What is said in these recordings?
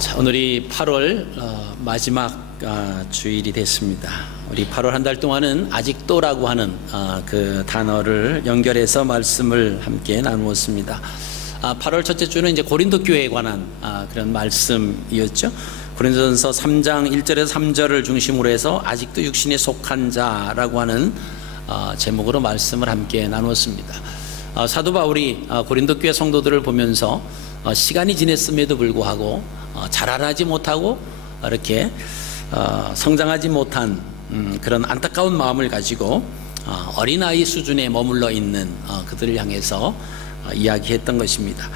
자, 오늘이 8월 마지막 주일이 됐습니다. 우리 8월 한 달 동안은 아직도라고 하는 그 단어를 연결해서 말씀을 함께 나누었습니다. 8월 첫째 주는 이제 고린도 교회에 관한 그런 말씀이었죠. 고린도전서 3장 1절에서 3절을 중심으로 해서 아직도 육신에 속한 자라고 하는 제목으로 말씀을 함께 나누었습니다. 사도 바울이 고린도 교회 성도들을 보면서 시간이 지났음에도 불구하고 자라나지 못하고 이렇게 성장하지 못한 그런 안타까운 마음을 가지고 어린아이 수준에 머물러 있는 그들을 향해서 이야기했던 것입니다.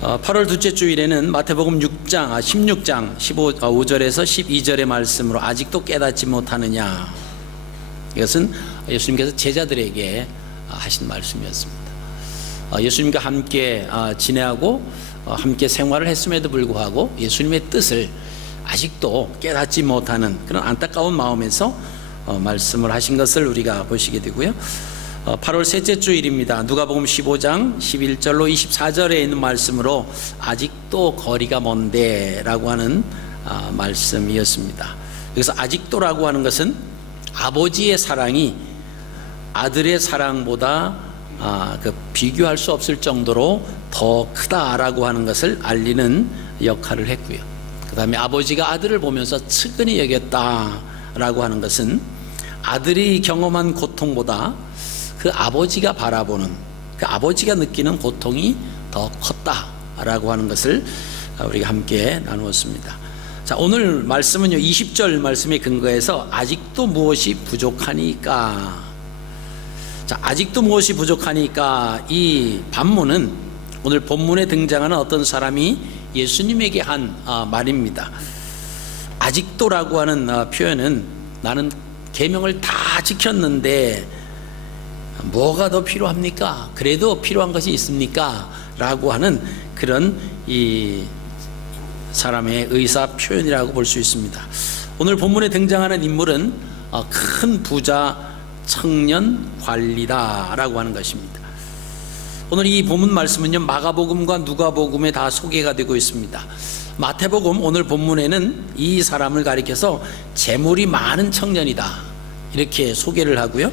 8월 둘째 주일에는 마태복음 6장 16장 5절에서 12절의 말씀으로 아직도 깨닫지 못하느냐, 이것은 예수님께서 제자들에게 하신 말씀이었습니다. 예수님과 함께 지내하고 함께 생활을 했음에도 불구하고 예수님의 뜻을 아직도 깨닫지 못하는 그런 안타까운 마음에서 말씀을 하신 것을 우리가 보시게 되고요. 8월 셋째 주일입니다. 누가복음 15장 11절로 24절에 있는 말씀으로 아직도 거리가 먼데 라고 하는 말씀이었습니다. 그래서 아직도라고 하는 것은 아버지의 사랑이 아들의 사랑보다 비교할 수 없을 정도로 더 크다라고 하는 것을 알리는 역할을 했고요. 그 다음에 아버지가 아들을 보면서 측은히 여겼다라고 하는 것은 아들이 경험한 고통보다 그 아버지가 바라보는, 그 아버지가 느끼는 고통이 더 컸다라고 하는 것을 우리가 함께 나누었습니다. 자, 오늘 말씀은요, 20절 말씀에 근거해서 아직도 무엇이 부족하니까. 자, 아직도 무엇이 부족하니까, 이 반문은 오늘 본문에 등장하는 어떤 사람이 예수님에게 한 말입니다. 아직도라고 하는 표현은 나는 계명을 다 지켰는데 뭐가 더 필요합니까? 그래도 필요한 것이 있습니까? 라고 하는 그런 이 사람의 의사 표현이라고 볼 수 있습니다. 오늘 본문에 등장하는 인물은 큰 부자 청년 관리다라고 하는 것입니다. 오늘 이 본문 말씀은요, 마가복음과 누가복음에 다 소개가 되고 있습니다. 마태복음 오늘 본문에는 이 사람을 가리켜서 재물이 많은 청년이다 이렇게 소개를 하고요,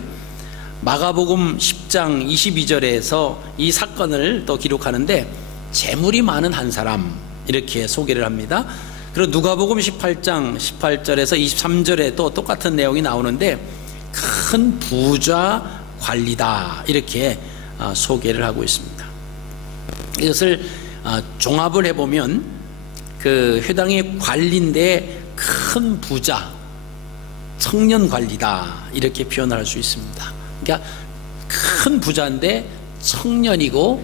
마가복음 10장 22절에서 이 사건을 또 기록하는데 재물이 많은 한 사람 이렇게 소개를 합니다. 그리고 누가복음 18장 18절에서 23절에 또 똑같은 내용이 나오는데 큰 부자 관리다 이렇게 소개를 하고 있습니다. 이것을 종합을 해보면 그 회당의 관리인데 큰 부자 청년 관리다 이렇게 표현을 할 수 있습니다. 그러니까 큰 부자인데 청년이고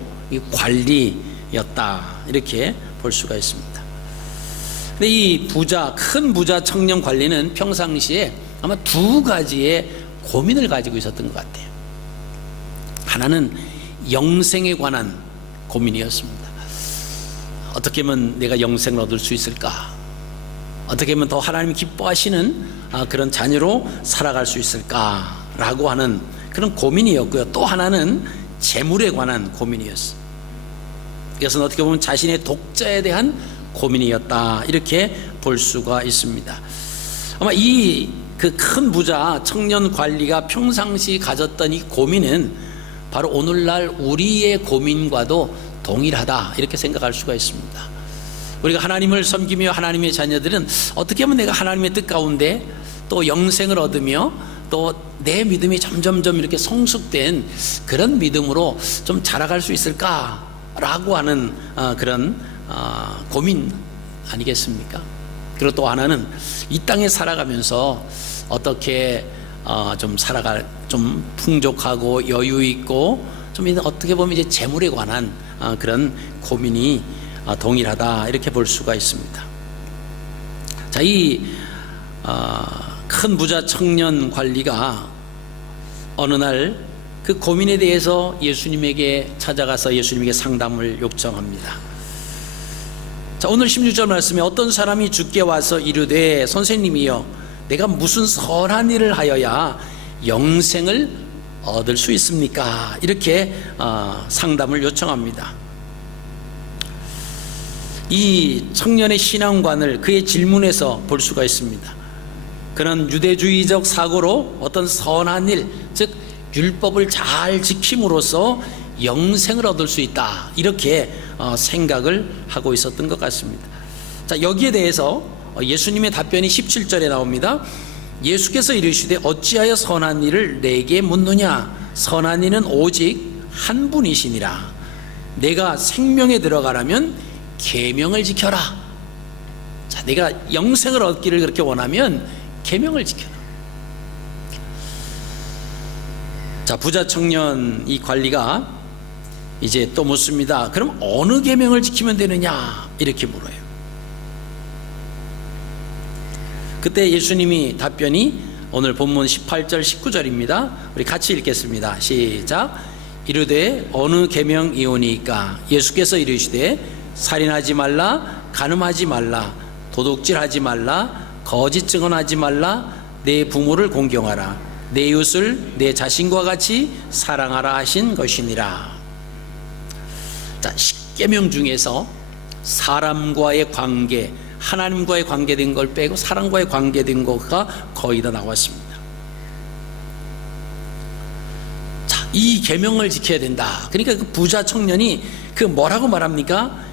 관리였다 이렇게 볼 수가 있습니다. 근데 이 큰 부자 청년 관리는 평상시에 아마 두 가지의 고민을 가지고 있었던 것 같아요. 하나는 영생에 관한 고민이었습니다. 어떻게 하면 내가 영생을 얻을 수 있을까? 어떻게 하면 더 하나님 기뻐하시는 그런 자녀로 살아갈 수 있을까라고 하는 그런 고민이었고요. 또 하나는 재물에 관한 고민이었어요. 이것은 어떻게 보면 자신의 독자에 대한 고민이었다 이렇게 볼 수가 있습니다. 아마 이 그 큰 부자 청년 관리가 평상시 가졌던 이 고민은 바로 오늘날 우리의 고민과도 동일하다 이렇게 생각할 수가 있습니다. 우리가 하나님을 섬기며 하나님의 자녀들은 어떻게 하면 내가 하나님의 뜻 가운데 또 영생을 얻으며 또 내 믿음이 점점점 이렇게 성숙된 그런 믿음으로 좀 자라갈 수 있을까라고 하는 그런 고민 아니겠습니까? 그리고 또 하나는 이 땅에 살아가면서 어떻게 좀 풍족하고 여유 있고 좀 어떻게 보면 이제 재물에 관한 그런 고민이 동일하다 이렇게 볼 수가 있습니다. 자, 이 큰 부자 청년 관리가 어느 날 그 고민에 대해서 예수님에게 찾아가서 예수님에게 상담을 요청합니다. 자, 오늘 16절 말씀에 어떤 사람이 주께 와서 이르되 선생님이여 내가 무슨 선한 일을 하여야 영생을 얻을 수 있습니까? 이렇게 상담을 요청합니다. 이 청년의 신앙관을 그의 질문에서 볼 수가 있습니다. 그는 유대주의적 사고로 어떤 선한 일, 즉 율법을 잘 지킴으로써 영생을 얻을 수 있다, 이렇게 생각을 하고 있었던 것 같습니다. 자, 여기에 대해서 예수님의 답변이 17절에 나옵니다. 예수께서 이르시되 어찌하여 선한 일을 내게 묻느냐? 선한 이는 오직 한 분이시니라. 내가 생명에 들어가라면 계명을 지켜라. 자, 내가 영생을 얻기를 그렇게 원하면 계명을 지켜라. 자, 부자 청년 이 관리가 이제 또 묻습니다. 그럼 어느 계명을 지키면 되느냐? 이렇게 물어요. 그때 예수님이 답변이 오늘 본문 18절 19절입니다. 우리 같이 읽겠습니다. 시작. 이르되 어느 계명이오니까? 예수께서 이르시되 살인하지 말라, 간음하지 말라, 도둑질하지 말라, 거짓 증언하지 말라, 내 부모를 공경하라, 내 이웃을 내 자신과 같이 사랑하라 하신 것이니라. 자, 10계명 중에서 사람과의 관계, 하나님과의 관계된 걸 빼고 사람과의 관계된 거가 거의 다 나왔습니다. 자, 이 계명을 지켜야 된다. 그러니까 그 부자 청년이 그 뭐라고 말합니까?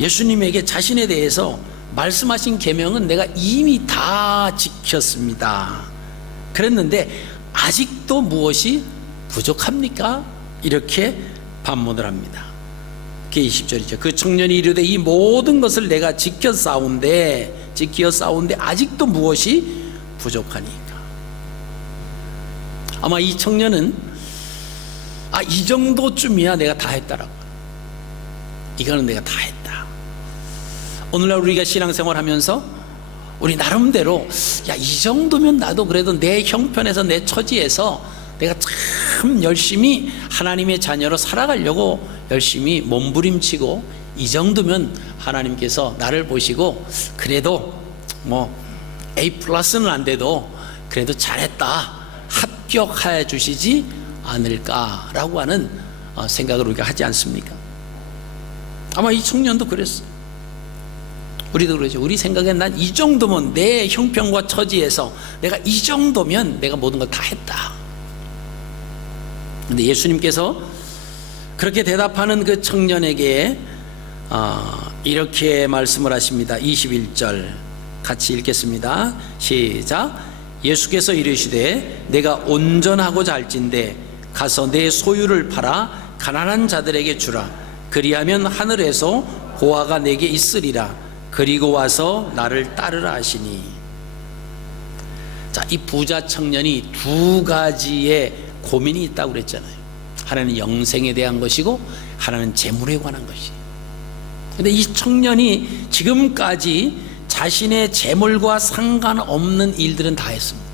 예수님에게 자신에 대해서 말씀하신 계명은 내가 이미 다 지켰습니다. 그랬는데 아직도 무엇이 부족합니까? 이렇게 반문을 합니다. 그게 20절이죠. 그 청년이 이르되 이 모든 것을 내가 지켜 싸운데 아직도 무엇이 부족하니까. 아마 이 청년은 이 정도쯤이야 내가 다 했다라고. 이거는 내가 다 했다. 오늘날 우리가 신앙생활 하면서 우리 나름대로 이 정도면 나도 그래도 내 형편에서 내 처지에서 내가 참 열심히 하나님의 자녀로 살아가려고 열심히 몸부림치고 이 정도면 하나님께서 나를 보시고 그래도 뭐 A+는 안 돼도 그래도 잘했다, 합격해 주시지 않을까라고 하는 생각을 우리가 하지 않습니까? 아마 이 청년도 그랬어요. 우리도 그러죠. 우리 생각엔 난 이 정도면 내 형편과 처지에서 내가 이 정도면 내가 모든 걸 다 했다. 근데 예수님께서 그렇게 대답하는 그 청년에게 이렇게 말씀을 하십니다. 21절 같이 읽겠습니다. 시작. 예수께서 이르시되 내가 온전하고자 할진대 가서 내 소유를 팔아 가난한 자들에게 주라. 그리하면 하늘에서 보화가 내게 있으리라. 그리고 와서 나를 따르라 하시니. 자, 이 부자 청년이 두 가지의 고민이 있다고 그랬잖아요. 하나는 영생에 대한 것이고 하나는 재물에 관한 것이에요. 근데 이 청년이 지금까지 자신의 재물과 상관없는 일들은 다 했습니다.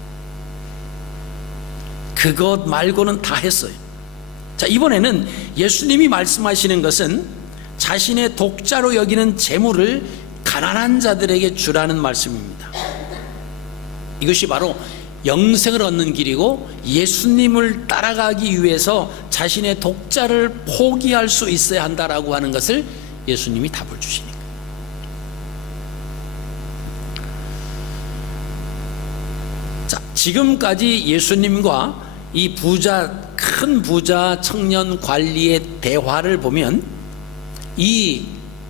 그것 말고는 다 했어요. 자, 이번에는 예수님이 말씀하시는 것은 자신의 독자로 여기는 재물을 가난한 자들에게 주라는 말씀입니다. 이것이 바로 영생을 얻는 길이고 예수님을 따라가기 위해서 자신의 독자를 포기할 수 있어야 한다라고 하는 것을 예수님이 답을 주시니까. 자, 지금까지 예수님과 이 큰 부자 청년 관리의 대화를 보면 이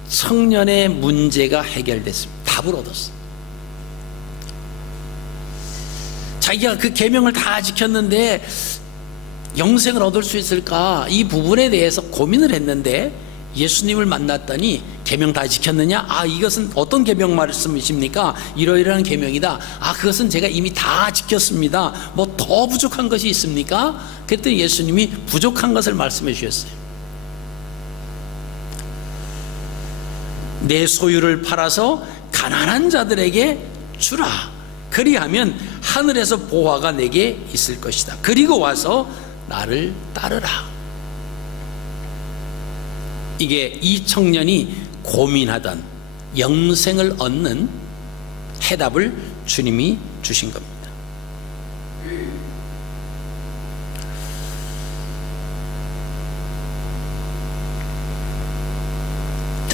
청년의 문제가 해결됐습니다. 답을 얻었어요. 자기가 그 계명을 다 지켰는데 영생을 얻을 수 있을까? 이 부분에 대해서 고민을 했는데 예수님을 만났더니 계명 다 지켰느냐? 이것은 어떤 계명 말씀이십니까? 이러이러한 계명이다. 그것은 제가 이미 다 지켰습니다. 뭐 더 부족한 것이 있습니까? 그랬더니 예수님이 부족한 것을 말씀해 주셨어요. 내 소유를 팔아서 가난한 자들에게 주라. 그리하면 하늘에서 보화가 내게 있을 것이다. 그리고 와서 나를 따르라. 이게 이 청년이 고민하던 영생을 얻는 해답을 주님이 주신 겁니다.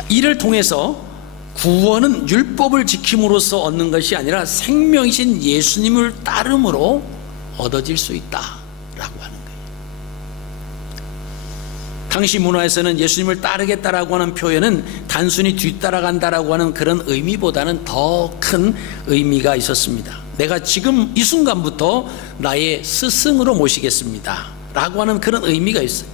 이를 통해서 구원은 율법을 지킴으로써 얻는 것이 아니라 생명이신 예수님을 따름으로 얻어질 수 있다라고 하는 거예요. 당시 문화에서는 예수님을 따르겠다라고 하는 표현은 단순히 뒤따라간다라고 하는 그런 의미보다는 더 큰 의미가 있었습니다. 내가 지금 이 순간부터 나의 스승으로 모시겠습니다 라고 하는 그런 의미가 있어요.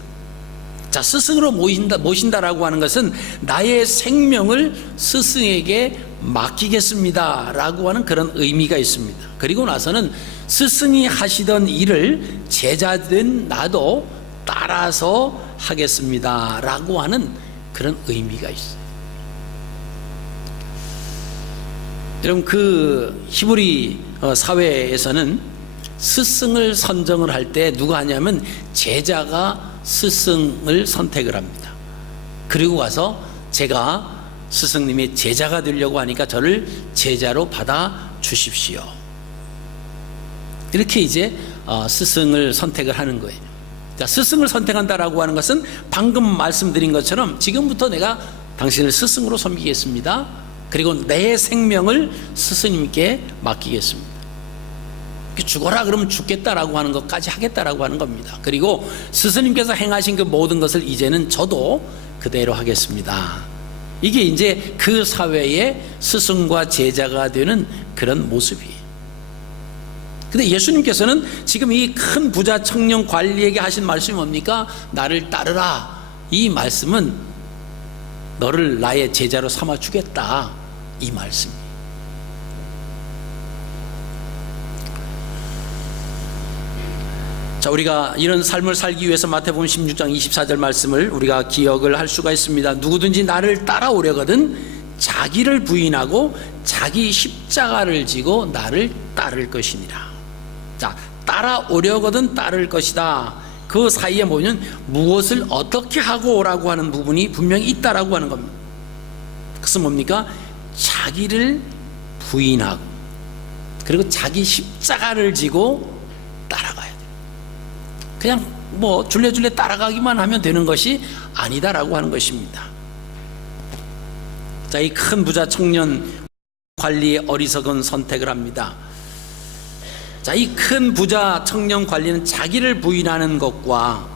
자, 스승으로 모신다라고 하는 것은 나의 생명을 스승에게 맡기겠습니다 라고 하는 그런 의미가 있습니다. 그리고 나서는 스승이 하시던 일을 제자된 나도 따라서 하겠습니다 라고 하는 그런 의미가 있어요. 여러분, 그 히브리 사회에서는 스승을 선정을 할 때 누가 하냐면 제자가 스승을 선택을 합니다. 그리고 가서 제가 스승님의 제자가 되려고 하니까 저를 제자로 받아 주십시오. 이렇게 이제 스승을 선택을 하는 거예요. 자, 스승을 선택한다라고 하는 것은 방금 말씀드린 것처럼 지금부터 내가 당신을 스승으로 섬기겠습니다. 그리고 내 생명을 스승님께 맡기겠습니다. 죽어라 그러면 죽겠다라고 하는 것까지 하겠다라고 하는 겁니다. 그리고 스승님께서 행하신 그 모든 것을 이제는 저도 그대로 하겠습니다. 이게 이제 그 사회의 스승과 제자가 되는 그런 모습이에요. 근데 예수님께서는 지금 이 큰 부자 청년 관리에게 하신 말씀이 뭡니까? 나를 따르라. 이 말씀은 너를 나의 제자로 삼아 주겠다, 이 말씀이에요. 자, 우리가 이런 삶을 살기 위해서 마태복음 16장 24절 말씀을 우리가 기억을 할 수가 있습니다. 누구든지 나를 따라오려거든 자기를 부인하고 자기 십자가를 지고 나를 따를 것이니라. 자, 따라오려거든 따를 것이다. 그 사이에 보면 무엇을 어떻게 하고 오라고 하는 부분이 분명히 있다라고 하는 겁니다. 그것은 뭡니까? 자기를 부인하고 그리고 자기 십자가를 지고 따라가야 돼요. 그냥 뭐 줄레줄레 따라가기만 하면 되는 것이 아니다라고 하는 것입니다. 자, 이 큰 부자 청년 관리의 어리석은 선택을 합니다. 자, 이 큰 부자 청년 관리는 자기를 부인하는 것과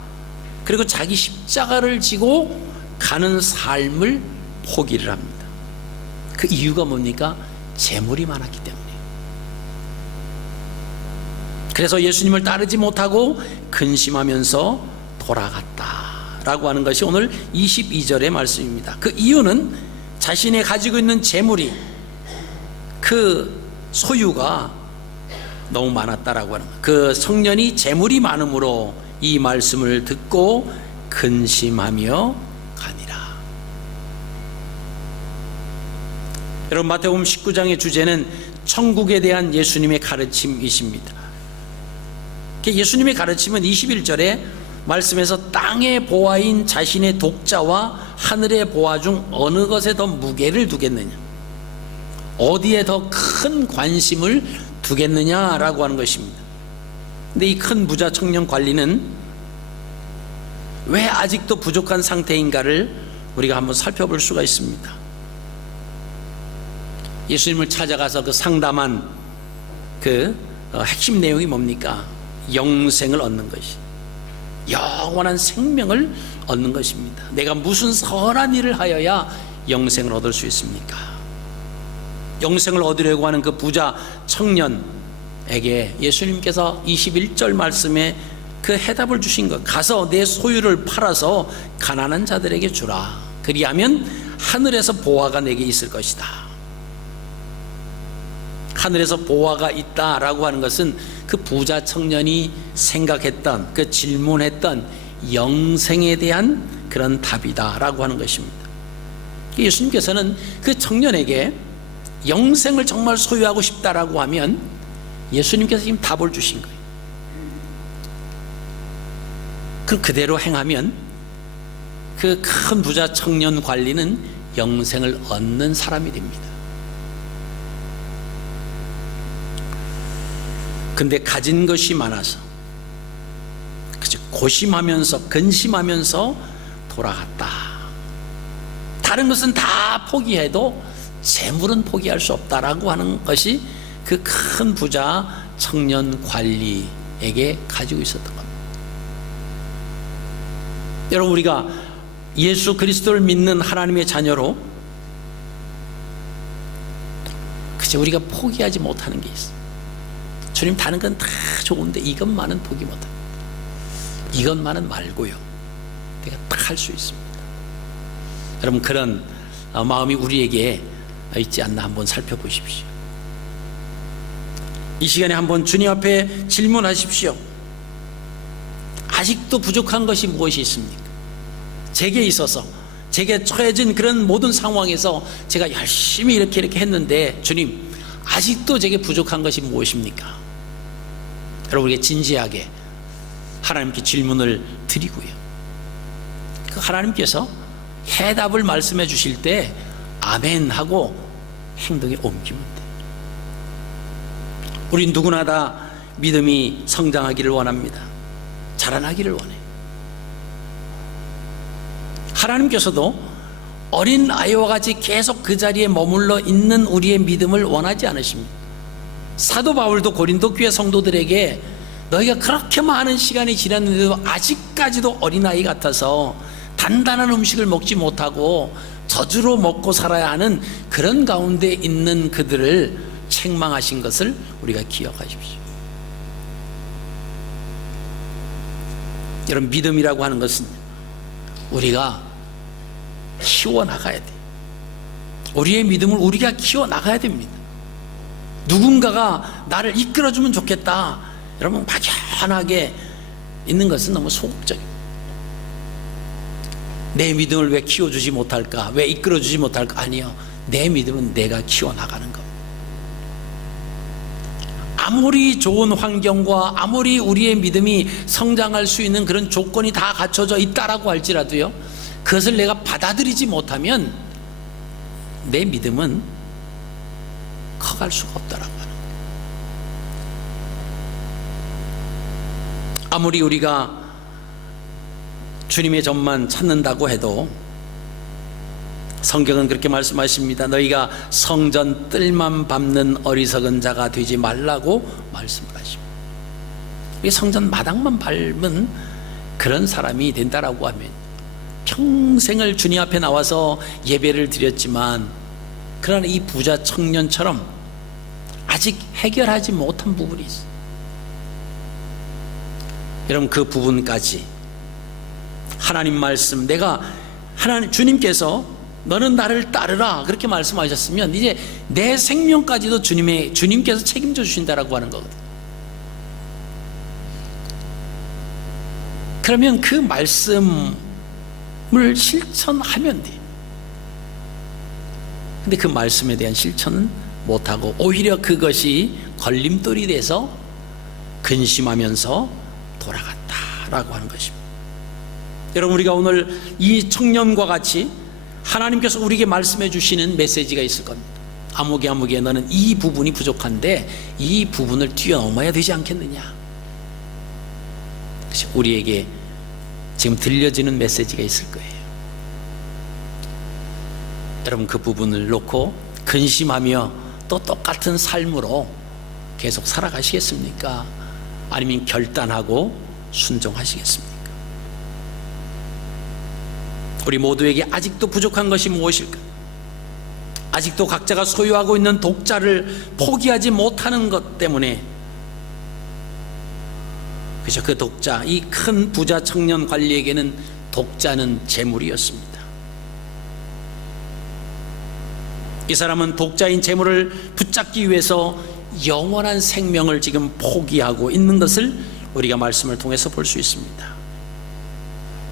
그리고 자기 십자가를 지고 가는 삶을 포기를 합니다. 그 이유가 뭡니까? 재물이 많았기 때문에. 그래서 예수님을 따르지 못하고 근심하면서 돌아갔다라고 하는 것이 오늘 22절의 말씀입니다. 그 이유는 자신이 가지고 있는 재물이, 그 소유가 너무 많았다라고 하는 거예요. 그 청년이 재물이 많음으로 이 말씀을 듣고 근심하며 가니라. 여러분, 마태복음 19장의 주제는 천국에 대한 예수님의 가르침이십니다. 예수님의 가르침은 21절에 말씀에서 땅의 보화인 자신의 독자와 하늘의 보화 중 어느 것에 더 무게를 두겠느냐, 어디에 더 큰 관심을 두겠느냐라고 하는 것입니다. 근데 이 큰 부자 청년 관리는 왜 아직도 부족한 상태인가를 우리가 한번 살펴볼 수가 있습니다. 예수님을 찾아가서 그 상담한 그 핵심 내용이 뭡니까? 영생을 얻는 것이, 영원한 생명을 얻는 것입니다. 내가 무슨 선한 일을 하여야 영생을 얻을 수 있습니까? 영생을 얻으려고 하는 그 부자 청년에게 예수님께서 21절 말씀에 그 해답을 주신 것, 가서 내 소유를 팔아서 가난한 자들에게 주라. 그리하면 하늘에서 보화가 내게 있을 것이다. 하늘에서 보화가 있다라고 하는 것은 그 부자 청년이 생각했던, 그 질문했던 영생에 대한 그런 답이다라고 하는 것입니다. 예수님께서는 그 청년에게 영생을 정말 소유하고 싶다라고 하면 예수님께서 지금 답을 주신 거예요. 그럼 그대로 행하면 그 큰 부자 청년 관리는 영생을 얻는 사람이 됩니다. 근데 가진 것이 많아서 고심하면서 근심하면서 돌아갔다. 다른 것은 다 포기해도 재물은 포기할 수 없다라고 하는 것이 그 큰 부자 청년 관리에게 가지고 있었던 겁니다. 여러분, 우리가 예수 그리스도를 믿는 하나님의 자녀로 그저 우리가 포기하지 못하는 게 있어요. 주님, 다른 건 다 좋은데 이것만은 포기 못합니다. 이것만은 말고요, 내가 딱 할 수 있습니다. 여러분, 그런 마음이 우리에게 있지 않나 한번 살펴보십시오. 이 시간에 한번 주님 앞에 질문하십시오. 아직도 부족한 것이 무엇이 있습니까? 제게 있어서, 제게 처해진 그런 모든 상황에서 제가 열심히 이렇게 했는데, 주님, 아직도 제게 부족한 것이 무엇입니까? 여러분, 우리가 진지하게 하나님께 질문을 드리고요, 그 하나님께서 해답을 말씀해 주실 때 아멘 하고 행동에 옮기면 돼요. 우린 누구나 다 믿음이 성장하기를 원합니다. 자라나기를 원해요. 하나님께서도 어린 아이와 같이 계속 그 자리에 머물러 있는 우리의 믿음을 원하지 않으십니다. 사도 바울도 고린도 교회 성도들에게 너희가 그렇게 많은 시간이 지났는데도 아직까지도 어린아이 같아서 단단한 음식을 먹지 못하고 저주로 먹고 살아야 하는 그런 가운데 있는 그들을 책망하신 것을 우리가 기억하십시오. 여러분, 믿음이라고 하는 것은 우리가 키워나가야 돼요. 우리의 믿음을 우리가 키워나가야 됩니다. 누군가가 나를 이끌어주면 좋겠다, 여러분, 막연하게 있는 것은 너무 소극적입니다. 내 믿음을 왜 키워주지 못할까? 왜 이끌어주지 못할까? 아니요, 내 믿음은 내가 키워나가는 겁니다. 아무리 좋은 환경과 아무리 우리의 믿음이 성장할 수 있는 그런 조건이 다 갖춰져 있다라고 할지라도요, 그것을 내가 받아들이지 못하면 내 믿음은 커갈 수가 없다라고 하는 거예요. 아무리 우리가 주님의 전만 찾는다고 해도 성경은 그렇게 말씀하십니다. 너희가 성전 뜰만 밟는 어리석은 자가 되지 말라고 말씀을 하십니다. 성전 마당만 밟은 그런 사람이 된다라고 하면 평생을 주님 앞에 나와서 예배를 드렸지만, 그러나 이 부자 청년처럼 아직 해결하지 못한 부분이 있어요. 여러분, 그 부분까지 하나님 말씀, 내가 하나님 주님께서 너는 나를 따르라 그렇게 말씀하셨으면 이제 내 생명까지도 주님께서 책임져 주신다라고 하는 거거든요. 그러면 그 말씀을 실천하면 돼요. 근데 그 말씀에 대한 실천은 못하고 오히려 그것이 걸림돌이 돼서 근심하면서 돌아갔다라고 하는 것입니다. 여러분, 우리가 오늘 이 청년과 같이 하나님께서 우리에게 말씀해 주시는 메시지가 있을 겁니다. 아무개 너는 이 부분이 부족한데 이 부분을 뛰어넘어야 되지 않겠느냐. 우리에게 지금 들려지는 메시지가 있을 거예요. 여러분, 그 부분을 놓고 근심하며 또 똑같은 삶으로 계속 살아가시겠습니까? 아니면 결단하고 순종하시겠습니까? 우리 모두에게 아직도 부족한 것이 무엇일까? 아직도 각자가 소유하고 있는 독자를 포기하지 못하는 것 때문에, 그죠? 그 독자, 이 큰 부자 청년 관리에게는 독자는 재물이었습니다. 이 사람은 독자인 재물을 붙잡기 위해서 영원한 생명을 지금 포기하고 있는 것을 우리가 말씀을 통해서 볼 수 있습니다.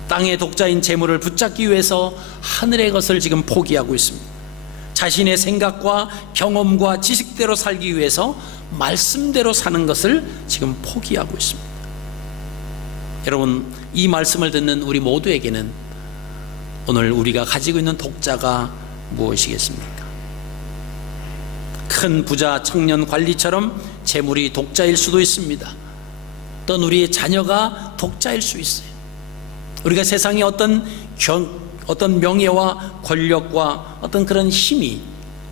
땅의 독자인 재물을 붙잡기 위해서 하늘의 것을 지금 포기하고 있습니다. 자신의 생각과 경험과 지식대로 살기 위해서 말씀대로 사는 것을 지금 포기하고 있습니다. 여러분, 이 말씀을 듣는 우리 모두에게는 오늘 우리가 가지고 있는 독자가 무엇이겠습니까? 큰 부자 청년 관리처럼 재물이 독자일 수도 있습니다. 또는 우리의 자녀가 독자일 수 있어요. 우리가 세상에 어떤 어떤 명예와 권력과 어떤 그런 힘이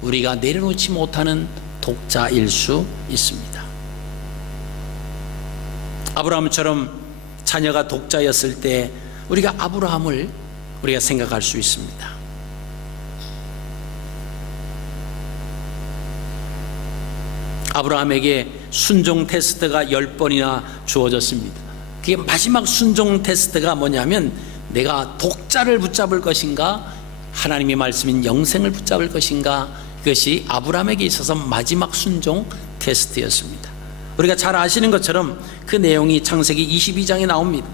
우리가 내려놓지 못하는 독자일 수 있습니다. 아브라함처럼 자녀가 독자였을 때 우리가 아브라함을 우리가 생각할 수 있습니다. 아브라함에게 순종 테스트가 10번이나 주어졌습니다. 그게 마지막 순종 테스트가 뭐냐면 내가 독자를 붙잡을 것인가 하나님의 말씀인 영생을 붙잡을 것인가, 그것이 아브라함에게 있어서 마지막 순종 테스트였습니다. 우리가 잘 아시는 것처럼 그 내용이 창세기 22장에 나옵니다.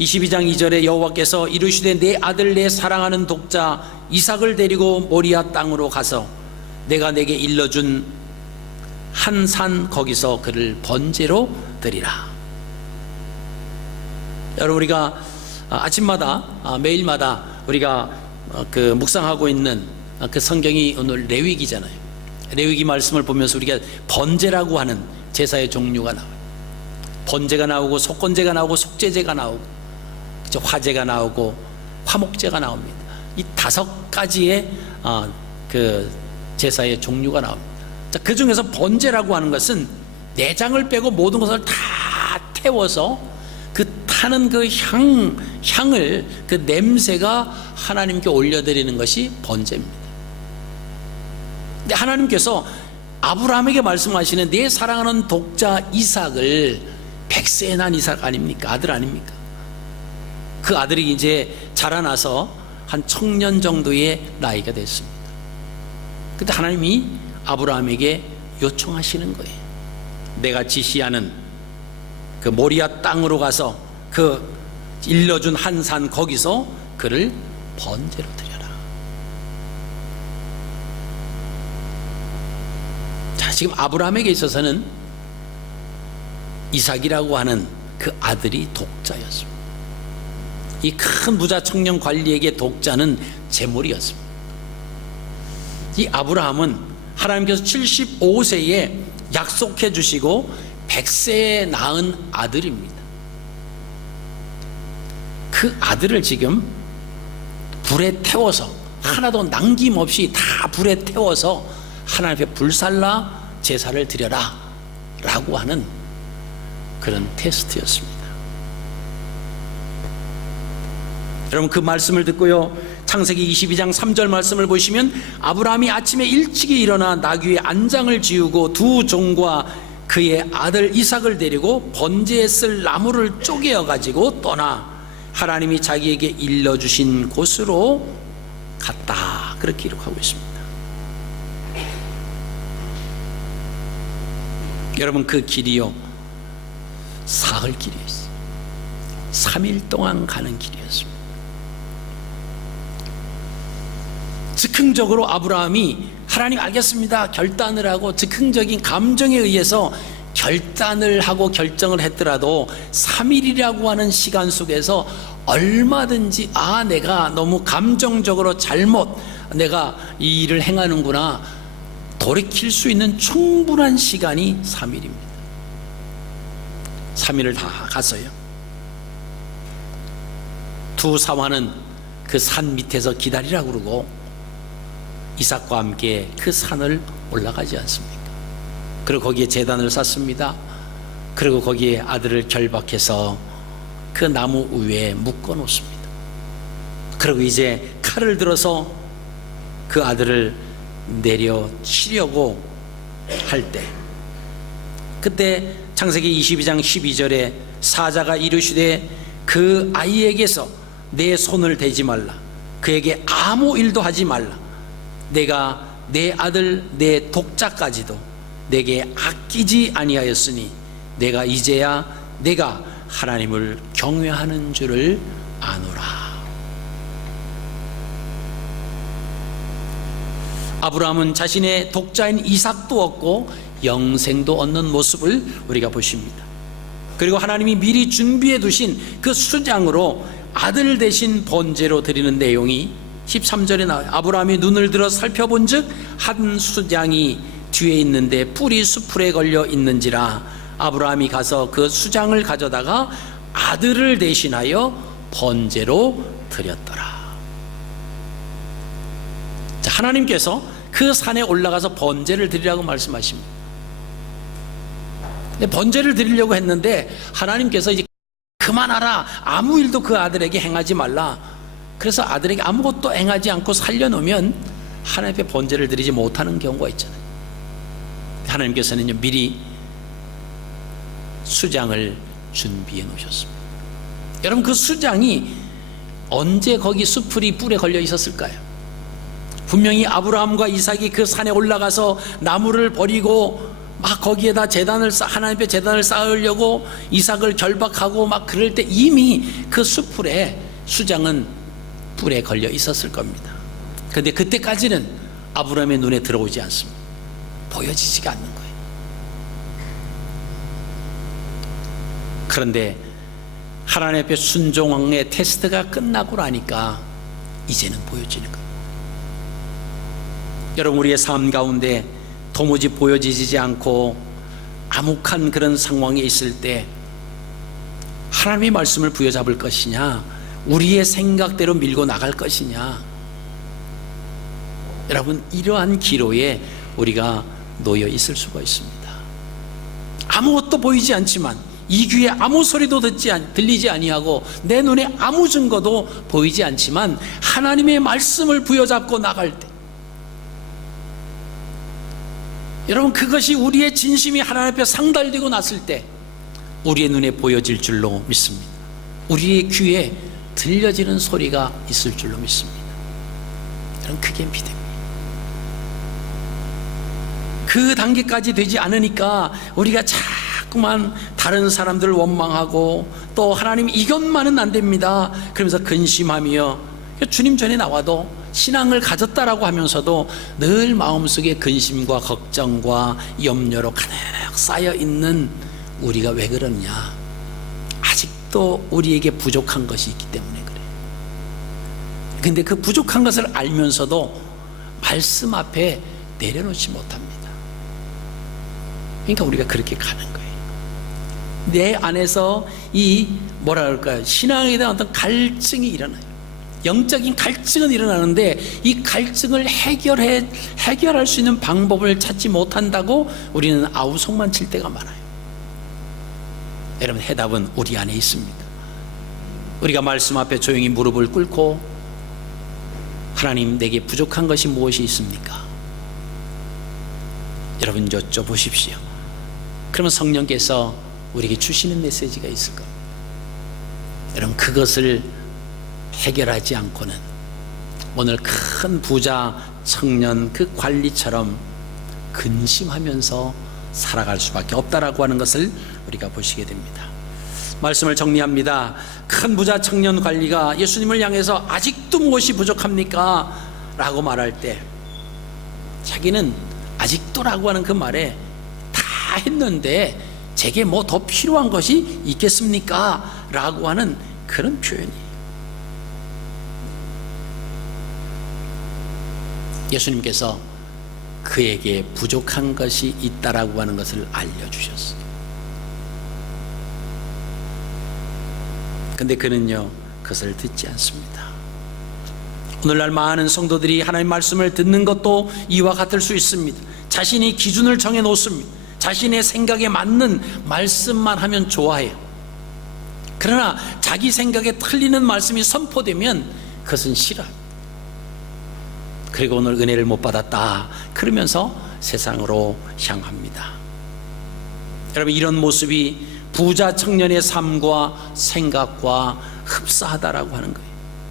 22장 2절에 여호와께서 이르시되 내 아들 내 사랑하는 독자 이삭을 데리고 모리아 땅으로 가서 내가 내게 일러준 한 산 거기서 그를 번제로 드리라. 여러분, 우리가 아침마다 매일마다 우리가 그 묵상하고 있는 그 성경이 오늘 레위기잖아요. 레위기 말씀을 보면서 우리가 번제라고 하는 제사의 종류가 나와요. 번제가 나오고 속건제가 나오고 속죄제가 나오고 화제가 나오고 화목제가 나옵니다. 이 5가지의 그 제사의 종류가 나옵니다. 자, 그 중에서 번제라고 하는 것은 내장을 빼고 모든 것을 다 태워서 그 타는 그 향을, 그 냄새가 하나님께 올려드리는 것이 번제입니다. 근데 하나님께서 아브라함에게 말씀하시는 내 사랑하는 독자 이삭을 100세에 난 이삭 아닙니까? 아들 아닙니까? 그 아들이 이제 자라나서 한 청년 정도의 나이가 됐습니다. 근데 하나님이 아브라함에게 요청하시는 거예요. 내가 지시하는 그 모리아 땅으로 가서 그 일러준 한 산 거기서 그를 번제로 드려라. 자, 지금 아브라함에게 있어서는 이삭이라고 하는 그 아들이 독자였습니다. 이 큰 부자 청년 관리에게 독자는 재물이었습니다. 이 아브라함은 하나님께서 75세에 약속해 주시고 100세에 낳은 아들입니다. 그 아들을 지금 불에 태워서, 하나도 남김없이 다 불에 태워서 하나님 앞에 불살라 제사를 드려라 라고 하는 그런 테스트였습니다. 여러분, 그 말씀을 듣고요, 창세기 22장 3절 말씀을 보시면 아브라함이 아침에 일찍이 일어나 나귀의 안장을 지우고 두 종과 그의 아들 이삭을 데리고 번제에 쓸 나무를 쪼개어 가지고 떠나 하나님이 자기에게 일러주신 곳으로 갔다. 그렇게 기록하고 있습니다. 여러분, 그 길이요 사흘 길이었어요. 3일 동안 가는 길이었습니다. 즉흥적으로 아브라함이 하나님 알겠습니다 결단을 하고 즉흥적인 감정에 의해서 결단을 하고 결정을 했더라도 3일이라고 하는 시간 속에서 얼마든지 내가 너무 감정적으로 내가 이 일을 행하는구나 돌이킬 수 있는 충분한 시간이 3일입니다. 3일을 다 갔어요. 두 사환은 그 산 밑에서 기다리라고 그러고 이삭과 함께 그 산을 올라가지 않습니까? 그리고 거기에 제단을 쌓습니다. 그리고 거기에 아들을 결박해서 그 나무 위에 묶어 놓습니다. 그리고 이제 칼을 들어서 그 아들을 내려치려고 할 때, 그때 창세기 22장 12절에 사자가 이르시되 그 아이에게서 내 손을 대지 말라, 그에게 아무 일도 하지 말라, 내가 내 아들 내 독자까지도 내게 아끼지 아니하였으니 내가 이제야 내가 하나님을 경외하는 줄을 아노라. 아브라함은 자신의 독자인 이삭도 얻고 영생도 얻는 모습을 우리가 보십니다. 그리고 하나님이 미리 준비해 두신 그 수장으로 아들 대신 번제로 드리는 내용이 13절에 나와요. 아브라함이 눈을 들어 살펴본 즉 한 수장이 뒤에 있는데 뿔이 수풀에 걸려 있는지라 아브라함이 가서 그 수장을 가져다가 아들을 대신하여 번제로 드렸더라. 하나님께서 그 산에 올라가서 번제를 드리라고 말씀하십니다. 번제를 드리려고 했는데 하나님께서 이제 그만하라, 아무 일도 그 아들에게 행하지 말라. 그래서 아들에게 아무것도 행하지 않고 살려놓으면 하나님 앞에 번제를 드리지 못하는 경우가 있잖아요. 하나님께서는요, 미리 수장을 준비해 놓으셨습니다. 여러분, 그 수장이 언제 거기 수풀이 뿔에 걸려 있었을까요? 분명히 아브라함과 이삭이 그 산에 올라가서 나무를 버리고 막 거기에다 하나님 앞에 제단을 쌓으려고 이삭을 결박하고 막 그럴 때 이미 그 수풀에 수장은 뿔에 걸려 있었을 겁니다. 그런데 그때까지는 아브라함의 눈에 들어오지 않습니다. 보여지지가 않는 거예요. 그런데 하나님 앞에 순종의 테스트가 끝나고 나니까 이제는 보여지는 거예요. 여러분, 우리의 삶 가운데 도무지 보여지지 않고 암묵한 그런 상황에 있을 때 하나님의 말씀을 부여잡을 것이냐, 우리의 생각대로 밀고 나갈 것이냐, 여러분, 이러한 기로에 우리가 놓여 있을 수가 있습니다. 아무것도 보이지 않지만, 이 귀에 아무 소리도 들리지 아니하고 내 눈에 아무 증거도 보이지 않지만 하나님의 말씀을 부여잡고 나갈 때, 여러분, 그것이 우리의 진심이 하나님 앞에 상달되고 났을 때 우리의 눈에 보여질 줄로 믿습니다. 우리의 귀에 들려지는 소리가 있을 줄로 믿습니다. 여러분, 그게 믿음이에요. 그 단계까지 되지 않으니까 우리가 자꾸만 다른 사람들을 원망하고 또 하나님 이것만은 안 됩니다 그러면서 근심하며 주님 전에 나와도 신앙을 가졌다라고 하면서도 늘 마음속에 근심과 걱정과 염려로 가득 쌓여 있는 우리가 왜 그러냐? 아직도 우리에게 부족한 것이 있기 때문에 그래요. 근데 그 부족한 것을 알면서도 말씀 앞에 내려놓지 못합니다. 그러니까 우리가 그렇게 가는 거예요. 내 안에서 이 뭐라 그럴까요? 신앙에 대한 어떤 갈증이 일어나요. 영적인 갈증은 일어나는데 이 갈증을 해결할 수 있는 방법을 찾지 못한다고 우리는 아우성만 칠 때가 많아요. 여러분, 해답은 우리 안에 있습니다. 우리가 말씀 앞에 조용히 무릎을 꿇고 하나님, 내게 부족한 것이 무엇이 있습니까? 여러분, 여쭤보십시오. 그러면 성령께서 우리에게 주시는 메시지가 있을 겁니다. 여러분, 그것을 해결하지 않고는 오늘 큰 부자 청년 그 관리처럼 근심하면서 살아갈 수밖에 없다라고 하는 것을 우리가 보시게 됩니다. 말씀을 정리합니다. 큰 부자 청년 관리가 예수님을 향해서 아직도 무엇이 부족합니까? 라고 말할 때 자기는 아직도라고 하는 그 말에 다 했는데 제게 뭐 더 필요한 것이 있겠습니까? 라고 하는 그런 표현이에요. 예수님께서 그에게 부족한 것이 있다라고 하는 것을 알려주셨어요. 근데 그는요, 그것을 듣지 않습니다. 오늘날 많은 성도들이 하나님 말씀을 듣는 것도 이와 같을 수 있습니다. 자신이 기준을 정해 놓습니다. 자신의 생각에 맞는 말씀만 하면 좋아해요. 그러나 자기 생각에 틀리는 말씀이 선포되면 그것은 싫어요. 그리고 오늘 은혜를 못 받았다 그러면서 세상으로 향합니다. 여러분, 이런 모습이 부자 청년의 삶과 생각과 흡사하다라고 하는 거예요.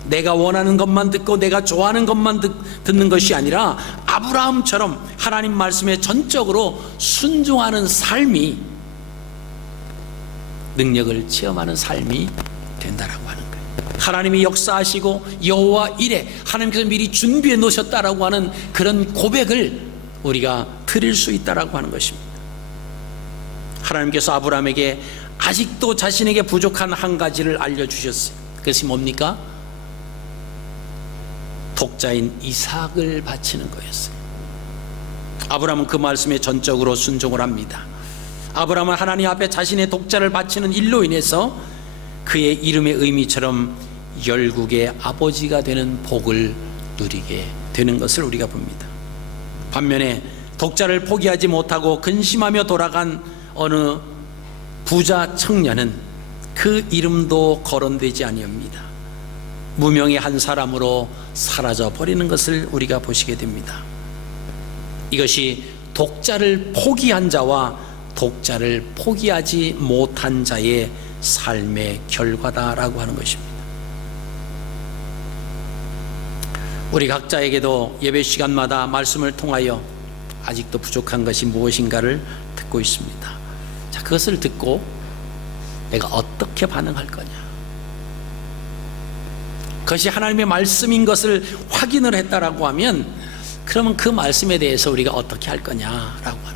내가 원하는 것만 듣고 내가 좋아하는 것만 듣는 것이 아니라 아브라함처럼 하나님 말씀에 전적으로 순종하는 삶이, 능력을 체험하는 삶이 된다라고 하는 거예요. 하나님이 역사하시고 여호와 이레, 하나님께서 미리 준비해 놓으셨다라고 하는 그런 고백을 우리가 드릴 수 있다라고 하는 것입니다. 하나님께서 아브라함에게 아직도 자신에게 부족한 한 가지를 알려주셨어요. 그것이 뭡니까? 독자인 이삭을 바치는 거였어요. 아브라함은 그 말씀에 전적으로 순종을 합니다. 아브라함은 하나님 앞에 자신의 독자를 바치는 일로 인해서 그의 이름의 의미처럼 열국의 아버지가 되는 복을 누리게 되는 것을 우리가 봅니다. 반면에 독자를 포기하지 못하고 근심하며 돌아간 어느 부자 청년은 그 이름도 거론되지 아니합니다. 무명의 한 사람으로 사라져 버리는 것을 우리가 보시게 됩니다. 이것이 독자를 포기한 자와 독자를 포기하지 못한 자의 삶의 결과다라고 하는 것입니다. 우리 각자에게도 예배 시간마다 말씀을 통하여 아직도 부족한 것이 무엇인가를 듣고 있습니다. 자, 그것을 듣고 내가 어떻게 반응할 거냐, 그것이 하나님의 말씀인 것을 확인을 했다라고 하면 그러면 그 말씀에 대해서 우리가 어떻게 할 거냐라고 하는,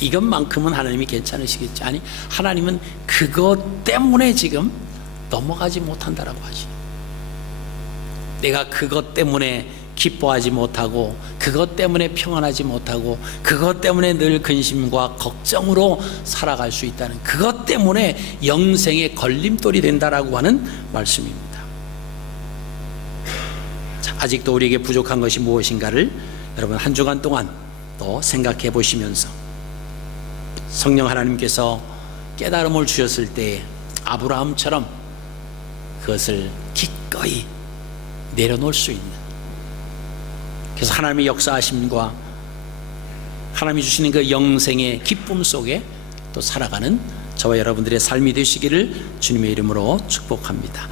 이것만큼은 하나님이 괜찮으시겠지. 아니, 하나님은 그것 때문에 지금 넘어가지 못한다라고 하시. 내가 그것 때문에 기뻐하지 못하고, 그것 때문에 평안하지 못하고, 그것 때문에 늘 근심과 걱정으로 살아갈 수 있다는, 그것 때문에 영생의 걸림돌이 된다라고 하는 말씀입니다. 자, 아직도 우리에게 부족한 것이 무엇인가를 여러분 한 주간 동안 또 생각해 보시면서, 성령 하나님께서 깨달음을 주셨을 때 아브라함처럼 그것을 기꺼이 내려놓을 수 있는, 그래서 하나님의 역사하심과 하나님이 주시는 그 영생의 기쁨 속에 또 살아가는 저와 여러분들의 삶이 되시기를 주님의 이름으로 축복합니다.